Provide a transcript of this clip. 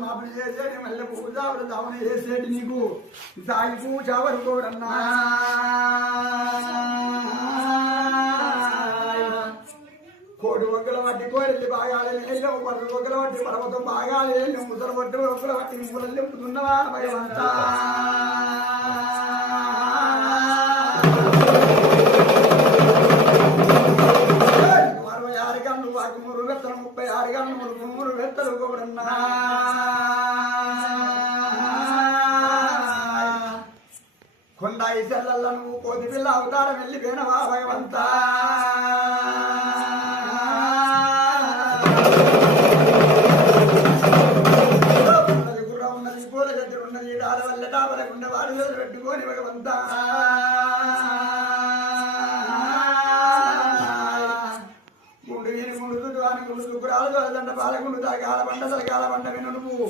మాపని చేసేటి మళ్ళీ పూజావుడు దావన చేసేటి నీకు సాగి పూజ వరకోడన్నా కోడి ఒక్కల వట్టి కోడి బాగాలి పర్రు ఒక్కల వట్టి పర్వతం బాగాలి ముసల పట్టు ఒక్కల వట్టి ముసలు చెప్పుతున్నవా భగవంతా కొండాయి చెల్లెల్ల నువ్వు కోతి పిల్ల అవతారం వెళ్ళిపోయినవా భగవంతా గుర్ర ఉన్నది పూల గద్దరు ఉన్నది దారవల్ల డాబలకుండా వాడు పెట్టుకొని భగవంతా గుండు గుండు గుండు గురాలు దండ పాలగుండు తాగాల బండ తలగాల బండ విను నువ్వు